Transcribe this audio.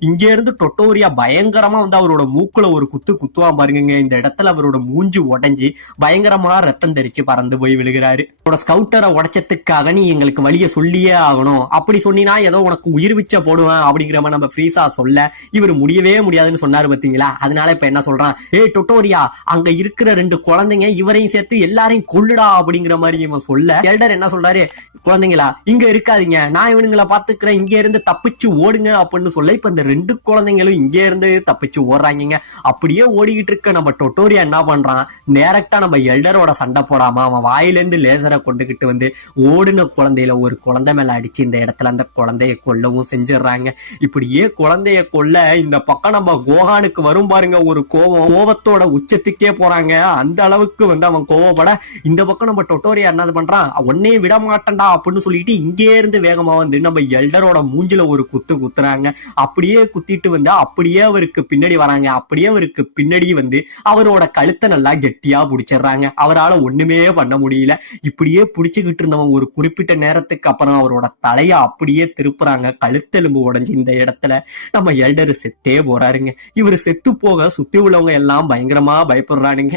இங்க இருந்து டொட்டோரியா பயங்கரமா வந்து அவரோட மூக்குல ஒரு குத்து குத்துவான் பாருங்க இந்த இடத்துல அவரோட மூஞ்சி உடைஞ்சு பயங்கரமா ரத்தம் தெரிச்சு பறந்து போய் விழுகிறாரு. அவரோட ஸ்கவுட்டரை உடைச்சதுக்காக நீ எங்களுக்கு வழிய சொல்லியே ஆகணும். அப்படி சொன்னினா ஏதோ உனக்கு உயிர் விச்ச போடுவேன் அப்படிங்கிற மாதிரி நம்ம ஃப்ரீஸா சொல்ல இவர் முடியவே முடியாதுன்னு சொன்னாரு பாத்தீங்களா? அதனால இப்ப என்ன சொல்றான்? ஏய் டொட்டோரியா அங்க இருக்கிற ரெண்டு குழந்தைங்க இவரையும் சேர்த்து எல்லாரையும் கொல்லுடா அப்படிங்கிற மாதிரி இவன் சொல்ல. எல்டர் என்ன சொல்றாரு? குழந்தைங்களா இங்க இருக்காதீங்க. நான் இவனுங்களை பாத்துக்கிறேன் இங்க இருந்து தப்பிச்சு ஓடுங்க அப்படின்னு சொல்ல இப்ப இந்த ரெண்டு குழந்தைங்களும் இங்கே இருந்து தப்பிச்சு ஓடுறாங்க அப்படியே ஓடிக்கிட்டு இருக்க நம்ம டொட்டோரியா என்ன பண்றான்? டேரக்டா நம்ம எல்டரோட சண்டை போடாம அவன் வாயிலேருந்து லேசரை கொண்டுகிட்டு வந்து ஓடுன குழந்தையில ஒரு குழந்தை மேல அடிச்சு இந்த இடத்துல அந்த குழந்தைய கொல்லவும் செஞ்சிடுறாங்க. இப்படியே குழந்தைய கொல்ல இந்த பக்கம் நம்ம கோகானுக்கு வரும் பாருங்க ஒரு கோவம். கோவத்தோட உச்சத்துக்கே போறாங்க. அந்த அளவுக்கு வந்து அவன் கோவப்பட இந்த பக்கம் நம்ம டொட்டோரியா என்ன பண்றான்? உன்னையும் விட மாட்டேன்டா அப்படின்னு சொல்லிட்டு இங்கே இருந்து வேகமா வந்து நம்ம எல்டரோட மூஞ்சில ஒரு குத்து குத்துறாங்க. அப்படியே அப்படியே குத்திட்டு வந்து அப்படியே அவருக்கு பின்னாடி வராங்க. அப்படியே அவருக்கு பின்னாடி வந்து அவரோட கழுத்தை நல்லா கெட்டியா பிடிச்சிடுறாங்க. அவரால ஒண்ணுமே பண்ண முடியல. இப்படியே பிடிச்சுக்கிட்டு இருந்தவன் ஒரு குறிப்பிட்ட நேரத்துக்கு அப்புறம் அவரோட தலைய அப்படியே திருப்புறாங்க. கழுத்தெலும்பு உடஞ்சி இந்த இடத்துல நம்ம எல்டர் செத்தே போறாருங்க. இவர் செத்து போக சுத்தி உள்ளவங்க எல்லாம் பயங்கரமா பயப்படுறானுங்க.